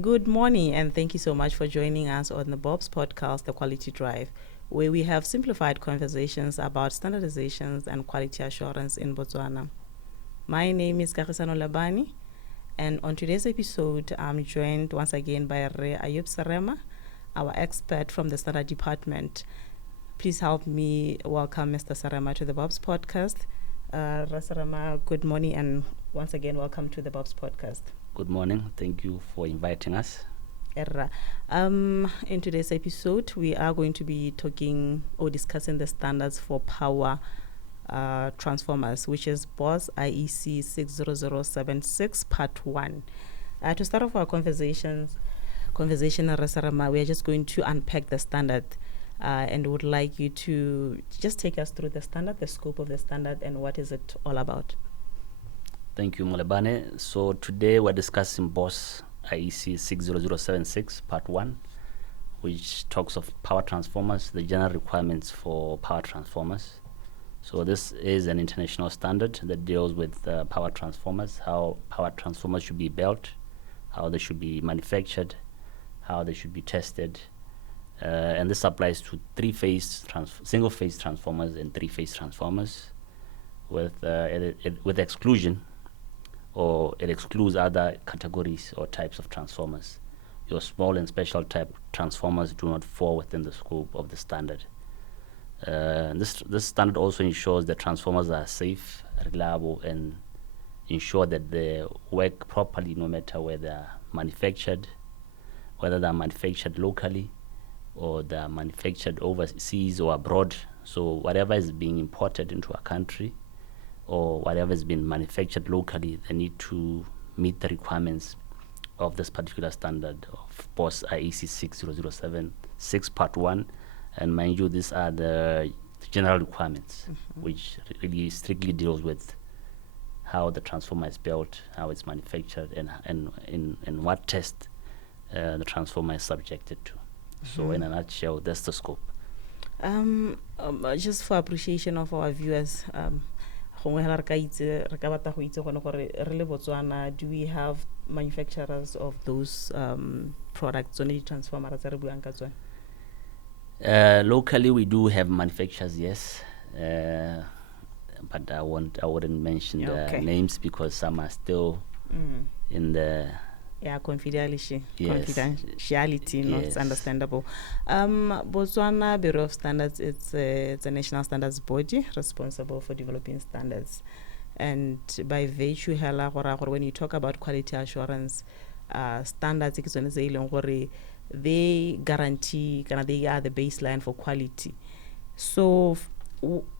Good morning, and thank you so much for joining us on the Bob's podcast, The Quality Drive, where we have simplified conversations about standardizations and quality assurance in Botswana. My name is Kagisano Labani, and on today's episode, I'm joined once again by Ayub Serema, our expert from the Standard Department. Please help me welcome Mr. Serema to the Bob's podcast. Serema, good morning, and once again, welcome to the Bob's podcast. Good morning. Thank you for inviting us. In today's episode, we are going to be talking or discussing the standards for power transformers, which is BOS IEC 60076 Part 1. To start off our conversation, Serema, we are just going to unpack the standard and would like you to just take us through the standard, the scope of the standard, and what is it all about. Thank you, Mulebane. So today we're discussing BOS IEC 60076 Part 1, which talks of power transformers, the general requirements for power transformers. So this is an international standard that deals with power transformers, how power transformers should be built, how they should be manufactured, how they should be tested. And this applies to single-phase transformers and three-phase transformers with exclusion, or it excludes other categories or types of transformers. Your small and special type transformers do not fall within the scope of the standard. This standard also ensures that transformers are safe, reliable, and ensure that they work properly no matter where they're manufactured, whether they're manufactured locally or they're manufactured overseas or abroad. So whatever is being imported into a country or whatever has been manufactured locally, they need to meet the requirements of this particular standard of BOS IEC 60076 Part 1. And mind you, these are the general requirements, which really strictly deals with how the transformer is built, how it's manufactured, and what test the transformer is subjected to. So in a nutshell, that's the scope. Just for appreciation of our viewers, do we have manufacturers of those products, only transformers? Locally, we do have manufacturers, yes, but I wouldn't mention the names because some are still in the confidentiality. Yes. Confidentiality, no, it's understandable. Botswana Bureau of Standards, it's a national standards body responsible for developing standards. And by virtue, when you talk about quality assurance, standards, they guarantee, they are the baseline for quality. So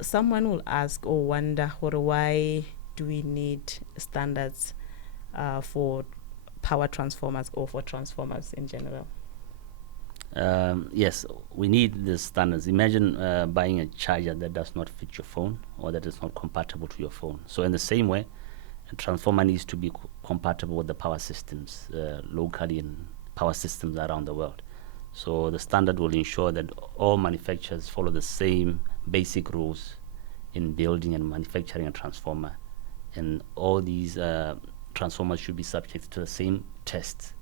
someone will ask or wonder, why do we need standards for power transformers or for transformers in general? Yes, we need the standards. Imagine buying a charger that does not fit your phone or that is not compatible to your phone. So in the same way, a transformer needs to be compatible with the power systems locally and power systems around the world. So the standard will ensure that all manufacturers follow the same basic rules in building and manufacturing a transformer. And all these transformers should be subject to the same tests,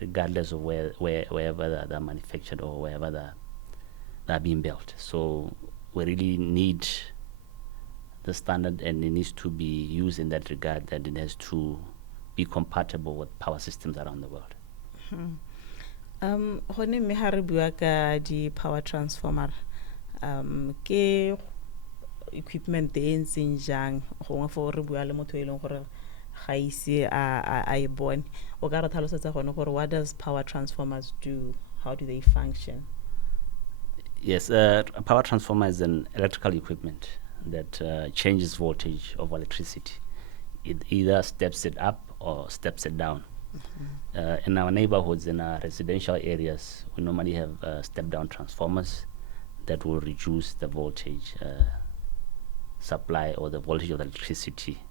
regardless of wherever they're manufactured or wherever they're being built. So we really need the standard, and it needs to be used in that regard, that it has to be compatible with power systems around the world. The power transformer ke equipment e ntseng jang gongwe for re bua le motho e leng gore ga ise a born o ka re tlhalosetsa gone gore what does power transformers do, how do they function? Yes, a power transformer is an electrical equipment that changes voltage of electricity. It either steps it up or steps it down. In our neighborhoods, in our residential areas, we normally have step-down transformers that will reduce the voltage supply or the voltage of electricity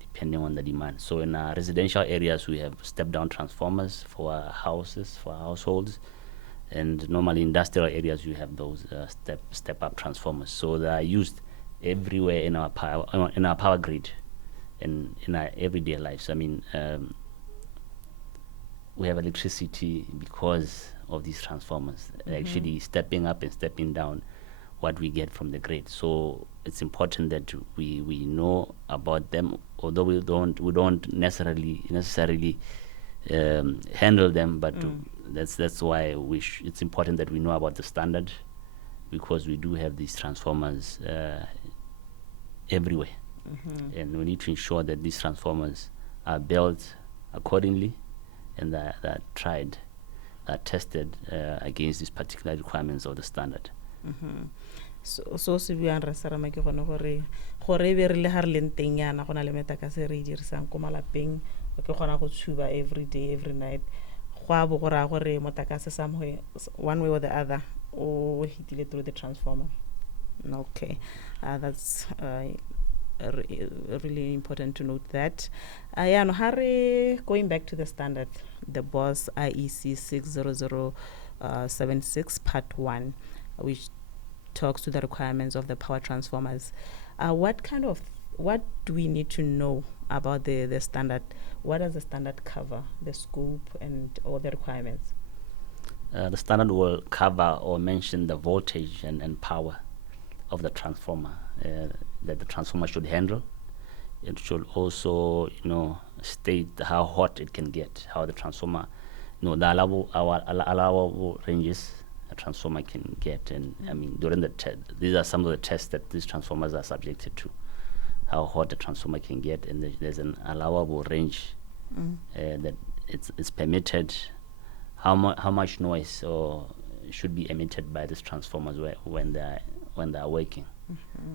depending on the demand. So in our residential areas, we have step-down transformers for our houses, for our households, and normally industrial areas you have those step-up transformers. So they are used everywhere in our power grid and in our everyday lives. I mean, we have electricity because of these transformers actually stepping up and stepping down what we get from the grid. So it's important that we know about them, although we don't necessarily handle them, but that's why it's important that we know about the standard, because we do have these transformers everywhere, and we need to ensure that these transformers are built accordingly and that are tried, are tested against these particular requirements of the standard. So se buang re Serema ke gone gore be re le ha re leng teng yana gona le metakase re dirisang ko malapeng ke gona go tshuba every day every night go bo gore motakase somewhere one way or the other o hitile through the transformer. Okay, that's really important to note that. No, going back to the standard, the BOSS IEC 60076 Part 1, which talks to the requirements of the power transformers. What do we need to know about the standard? What does the standard cover, the scope and all the requirements? The standard will cover or mention the voltage and power of the transformer that the transformer should handle. It should also, state how hot it can get, how the transformer, the allowable ranges a transformer can get. And I mean, during the these are some of the tests that these transformers are subjected to, how hot the transformer can get, and there's an allowable range that it's permitted, how much noise should be emitted by these transformers when they are working,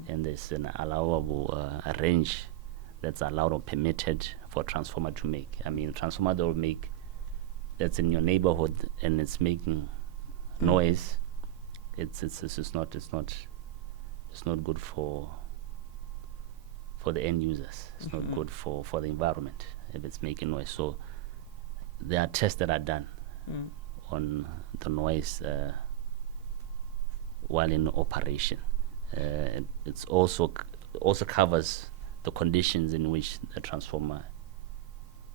and there's an allowable range that's allowed or permitted for a transformer to make. I mean, a transformer that will make, that's in your neighborhood and it's making noise, it's not good for the end users. It's not good for the environment if it's making noise. So there are tests that are done on the noise while in operation. It's also covers the conditions in which the transformer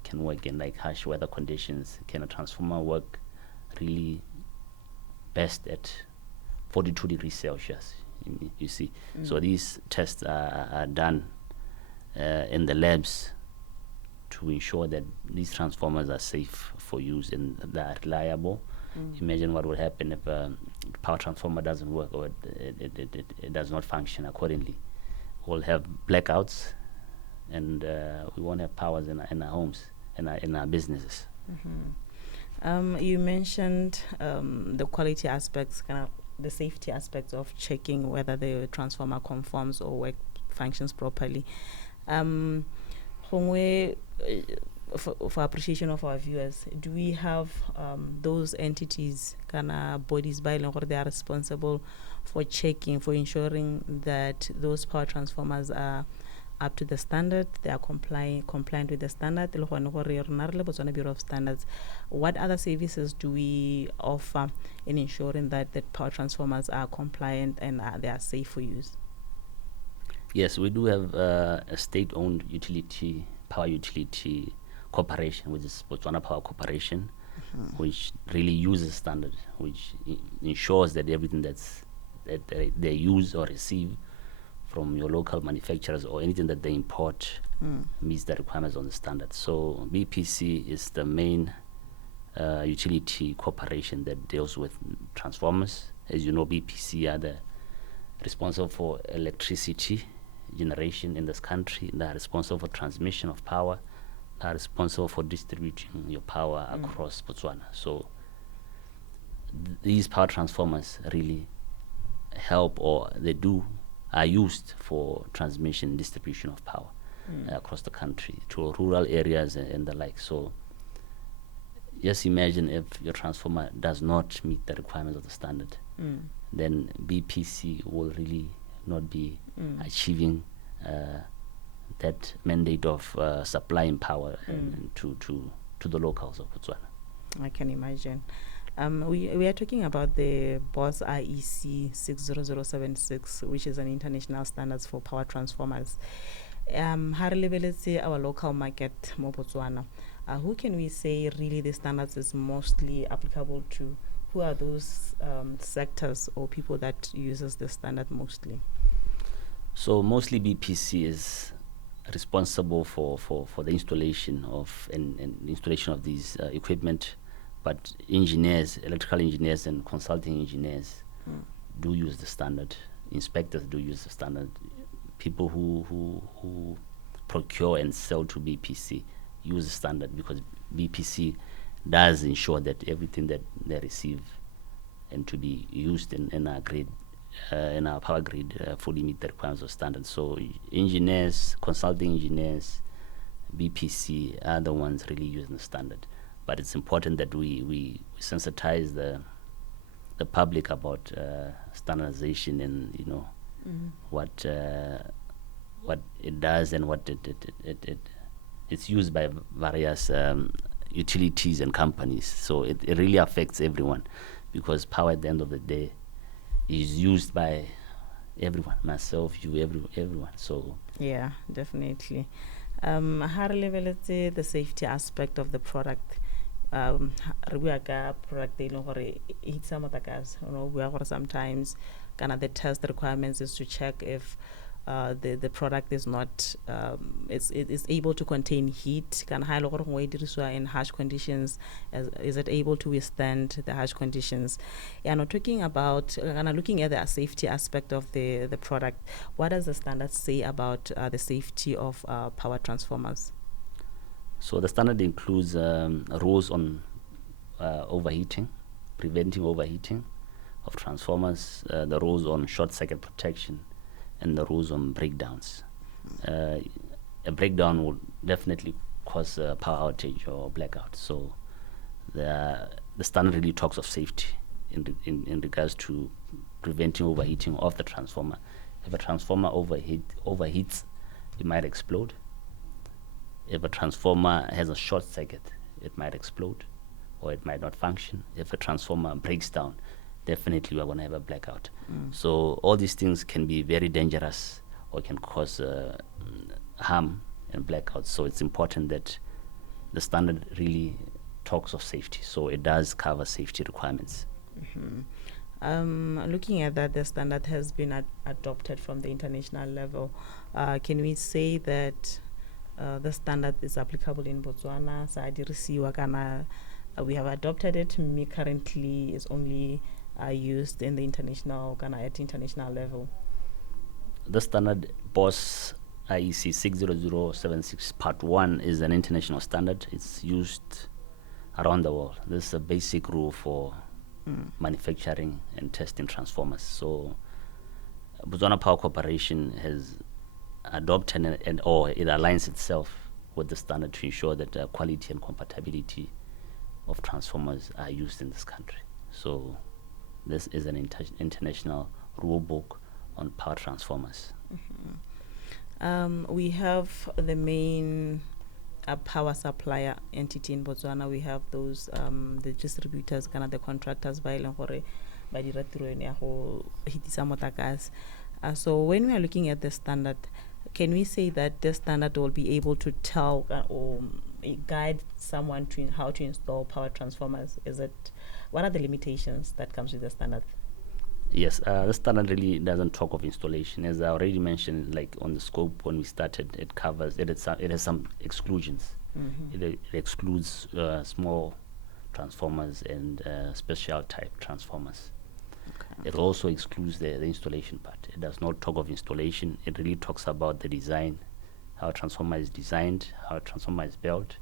can work in, like harsh weather conditions. Can a transformer work really best at 42 degrees Celsius? You see, so these tests are done in the labs to ensure that these transformers are safe for use and they are reliable. Imagine what would happen if a power transformer doesn't work or it does not function accordingly. We'll have blackouts, and we won't have powers in our homes, in our businesses. You mentioned the quality aspects, kind of the safety aspects of checking whether the transformer conforms or functions properly. For appreciation of our viewers, do we have those entities, kind of bodies by law, they are responsible for checking, for ensuring that those power transformers are up to the standard, they are compliant with the standard? Botswana Bureau of Standards, what other services do we offer in ensuring that the power transformers are compliant and they are safe for use? Yes, we do have a state-owned power utility corporation, which is Botswana Power Corporation, which really uses standard, which ensures that everything that they use or receive from your local manufacturers or anything that they import meets the requirements on the standard. So BPC is the main utility corporation that deals with transformers. As you know, BPC are responsible for electricity generation in this country. They are responsible for transmission of power. They are responsible for distributing your power across Botswana. So these power transformers really help, or are used for transmission and distribution of power across the country to rural areas and the like. So just imagine if your transformer does not meet the requirements of the standard, then BPC will really not be achieving that mandate of supplying power to the locals of Botswana. I can imagine. We are talking about the BOSS IEC 60076, which is an international standards for power transformers. Our local market, Botswana, who can we say really the standards is mostly applicable to? Who are those sectors or people that uses the standard mostly? So mostly BPC is responsible for the installation of and installation of these equipment, but engineers, electrical engineers and consulting engineers do use the standard. Inspectors do use the standard. People who procure and sell to BPC use the standard because BPC does ensure that everything that they receive and to be used in our grid, in our power grid, fully meet the requirements of standards. So engineers, consulting engineers, BPC are the ones really using the standard. But it's important that we sensitize the public about standardization and what it does and what it's used by various utilities and companies. So it really affects everyone because power at the end of the day is used by everyone, myself, you, everyone. So yeah, definitely. How relevant is the safety aspect of the product? Product sometimes kind of the test requirements is to check if the product is not is able to contain heat. Can high in harsh conditions? Is it able to withstand the harsh conditions? Yeah, not talking about looking at the safety aspect of the product. What does the standard say about the safety of power transformers? So the standard includes rules on overheating, preventing overheating of transformers, the rules on short circuit protection, and the rules on breakdowns. A breakdown will definitely cause a power outage or blackout. So the standard really talks of safety in regards to preventing overheating of the transformer. If a transformer overheats, it might explode. If a transformer has a short circuit, it might explode or it might not function. If a transformer breaks down, definitely we're going to have a blackout. So all these things can be very dangerous or can cause harm and blackouts. So it's important that the standard really talks of safety. So it does cover safety requirements. Looking at that, the standard has been adopted from the international level. Can we say that the standard is applicable in Botswana? We have adopted it. Me currently is only used in the international, at international level. The standard BOSS IEC 60076 Part 1 is an international standard. It's used around the world. This is a basic rule for manufacturing and testing transformers. So Botswana Power Corporation has adopted or it aligns itself with the standard to ensure that quality and compatibility of transformers are used in this country. So this is an international rule book on power transformers. We have the main power supplier entity in Botswana. We have those the distributors, the contractors so when we are looking at the standard, can we say that the standard will be able to tell or guide someone to how to install power transformers? What are the limitations that comes with the standard? Yes, the standard really doesn't talk of installation. As I already mentioned, like on the scope when we started, it has some exclusions. It excludes small transformers and special type transformers. It also excludes the installation part. It does not talk of installation. It really talks about the design, how a transformer is designed, how a transformer is built,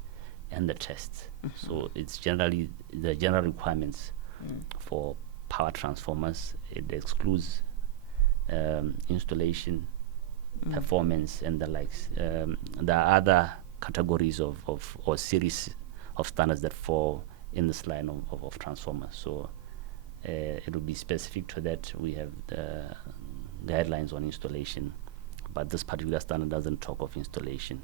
and the tests. So it's generally the general requirements for power transformers. It excludes installation, performance, and the likes. There are other categories or series of standards that fall in this line of transformers. So it will be specific to that. We have the guidelines on installation, but this particular standard doesn't talk of installation.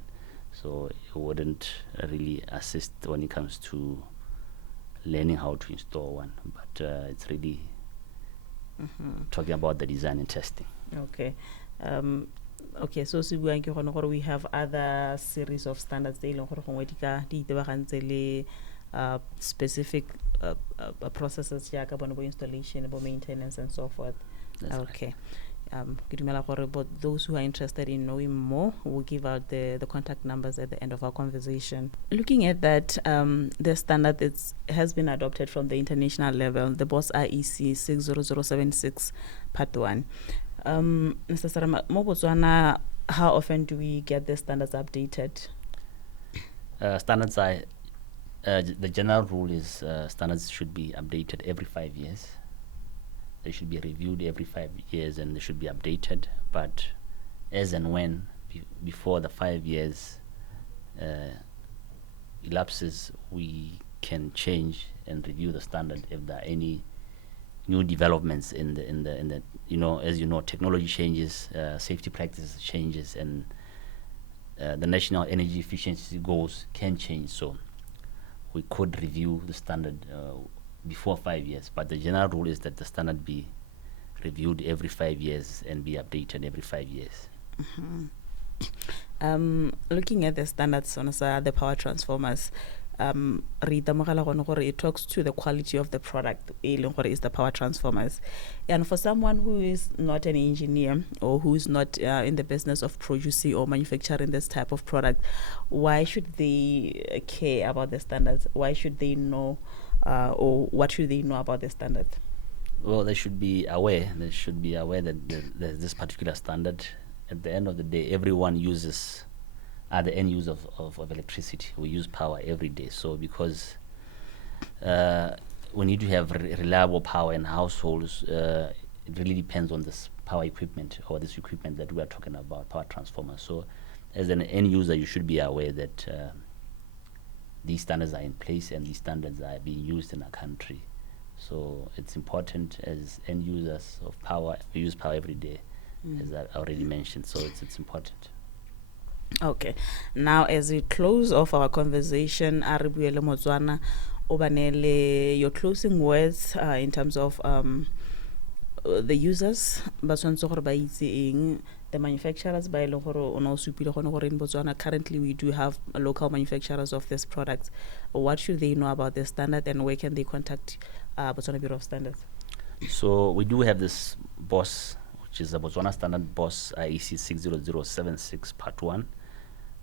So it wouldn't really assist when it comes to learning how to install one, but it's really talking about the design and testing. Okay. Okay, so se buang ke gone gore we have other series of standards tse e leng gore gongwe di itebagantse le specific processes jaaka bone bo installation, bo maintenance and so forth. That's okay. Ke dumela gore but those who are interested in knowing more, we'll give out the contact numbers at the end of our conversation. Looking at that, the standard has been adopted from the international level, the BOSS IEC 60076 Part 1. Mr. Serema, mo Botswana, how often do we get the standards updated? Standards are, the general rule is standards should be updated every 5 years. They should be reviewed every 5 years and they should be updated. But as and when, before the 5 years elapses, we can change and review the standard if there are any new developments in the as you know, technology changes, safety practices changes, and the national energy efficiency goals can change. So we could review the standard before 5 years, but the general rule is that the standard be reviewed every 5 years and be updated every 5 years. Looking at the standards on the power transformers, it talks to the quality of the product is the power transformers. And for someone who is not an engineer or who is not in the business of producing or manufacturing this type of product, why should they care about the standards? Why should they know or what should they know about the standard? Well, they should be aware. They should be aware that there's this particular standard. At the end of the day, everyone uses the end use of electricity. We use power every day. So because we need to have reliable power in households, it really depends on this power equipment or this equipment that we are talking about, power transformers. So as an end user, you should be aware that these standards are in place and these standards are being used in our country. So it's important as end users of power. We use power every day, as I already mentioned. So it's important. Okay. Now, as we close off our conversation, Aribuele Motswana, Obanele, your closing words in terms of the users, the manufacturers in Botswana. Currently, we do have local manufacturers of this product. What should they know about the standard, and where can they contact Botswana Bureau of Standards? So we do have this BOSS, which is the Botswana Standard BOSS IEC 60076 Part 1,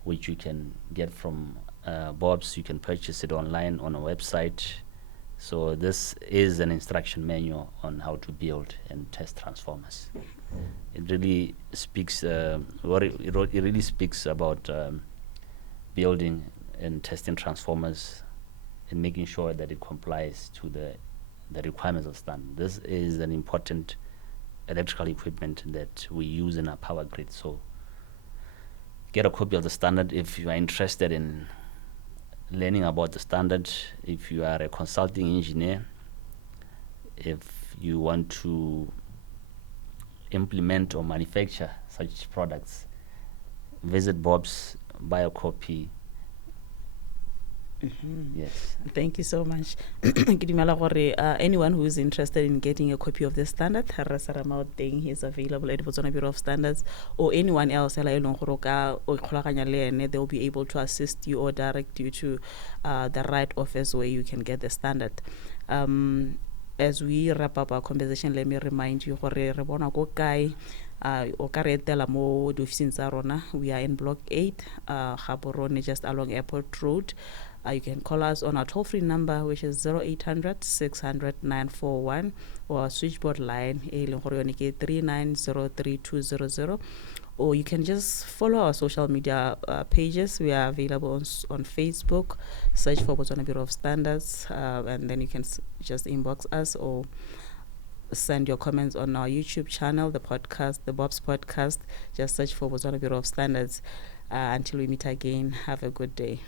which you can get from BOBS. You can purchase it online on a website. So this is an instruction manual on how to build and test transformers. It really speaks, it really speaks about building and testing transformers and making sure that it complies to the requirements of standard. This is an important electrical equipment that we use in our power grid. So get a copy of the standard if you are interested in learning about the standard. If you are a consulting engineer, if you want to implement or manufacture such products, visit BOBS, buy a copy. Yes. Thank you so much. Anyone who is interested in getting a copy of the standard, Serema is available at Botswana Bureau of Standards, or anyone else, they'll be able to assist you or direct you to the right office where you can get the standard. As we wrap up our conversation, let me remind you, we are in Block 8, Gaborone, just along Airport Road. You can call us on our toll-free number, which is 0800 600 941, or our switchboard line 3903 or you can just follow our social media pages. We are available on Facebook. Search for Botswana Bureau of Standards, and then you can just inbox us or send your comments on our YouTube channel, the podcast, the BOBS podcast. Just search for Botswana Bureau of Standards. Until we meet again, have a good day.